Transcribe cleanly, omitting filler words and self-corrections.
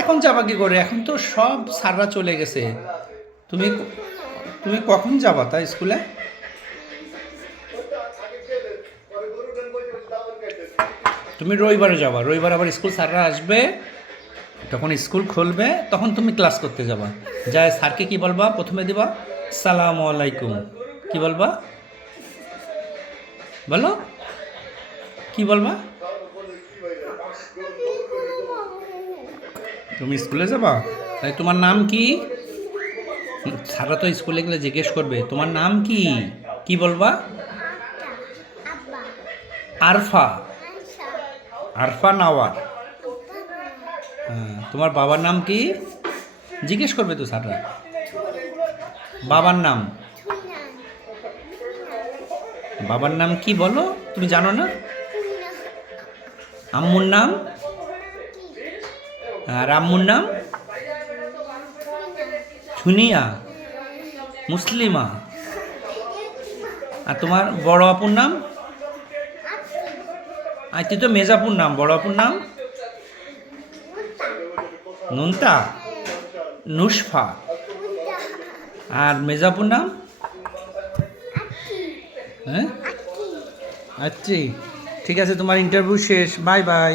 এখন যাবা কি করে? এখন তো সব স্যাররা চলে গেছে। তুমি তুমি কখন যাবা তাই স্কুলে? তুমি রবিবারে যাবা। রবিবার আবার স্কুল স্যাররা আসবে, তখন স্কুল খুলবে, তখন তুমি ক্লাস করতে যাবা। যায় স্যারকে কি বলবা? প্রথমে দিবা সালাম আলাইকুম। কি বলবা? বলো, কি বলবা? তুমি স্কুলে যাবা? তাই তোমার নাম কি? স্যাররা তো স্কুলে গেলে জিজ্ঞেস করবে তোমার নাম কি? কি বলবা? আরফা। আরফা নাওয়ার। হ্যাঁ, তোমার বাবার নাম কি? জিজ্ঞেস করবে তো স্যাররা। বাবার নাম, বাবার নাম কি বলো? তুমি জানো না? আম্মুর নাম? আর আম্মুর নাম? সুনিয়া, মুসলিমা। আর তোমার বড় আপুর নাম? আর তুই তো মেজাপুর নাম, বড় আপুর নাম? নুনতা, নুসফা। আর মেজাপুর নাম? হ্যাঁ, আচ্ছা। ঠিক আছে, তোমার ইন্টারভিউ শেষ। Bye bye.